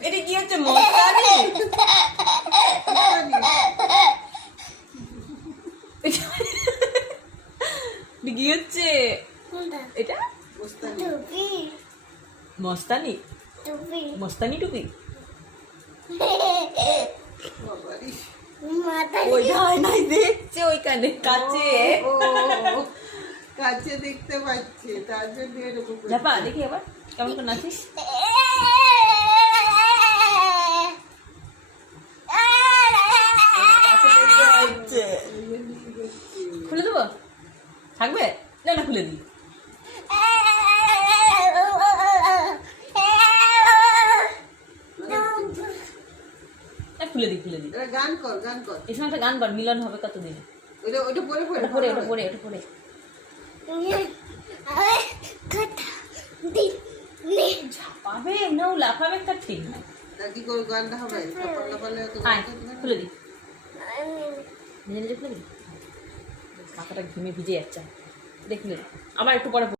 এটা কি হচ্ছে মস্তানি? কি হচ্ছে এটা? মস্তানি মস্তানি টুপি ওই নাই দেখছে ওইখানে কাছে কাছে দেখতে পাচ্ছে তার জন্য এরকম ঝাপা দেখি আবার কেমন করে নাচিস। খুলে দেবো থাকবে না না খুলে দিই খুলে দিই খুলে দিই গান কর গান কর এই সময় একটা গান কর মিলন হবে কতদিনে ওটা ওটা পরে পরে ওটা পরে ওটা পরে ওটা পরে ঝাপাবে না ও লাফাবে তার ঠিক না কি করে গানটা হবে পারলে তো খুলে দিই নিজে নিজে খুলে দিই মাথাটা ঘিমে ভিজে যাচ্ছে দেখলে আবার একটু পরে